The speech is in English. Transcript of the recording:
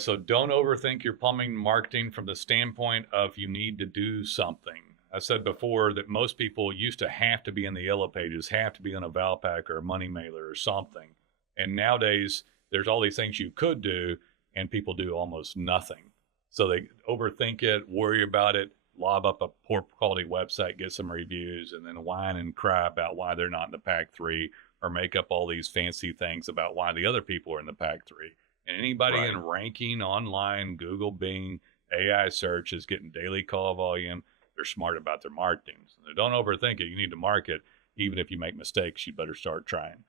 So don't overthink your plumbing marketing from the standpoint of you need to do something. I said before that most people used to have to be in the Yellow Pages, have to be on a Valpak or a Money Mailer or something. And nowadays, there's all these things you could do, and people do almost nothing. So they overthink it, worry about it, lob up a poor quality website, get some reviews, and then whine and cry about why they're not in the pack three, or make up all these fancy things about why the other people are in the pack three. And anybody in Right. ranking online, Google, Bing, AI search is getting daily call volume. They're smart about their marketing. So don't overthink it. You need to market. Even if you make mistakes, you better start trying.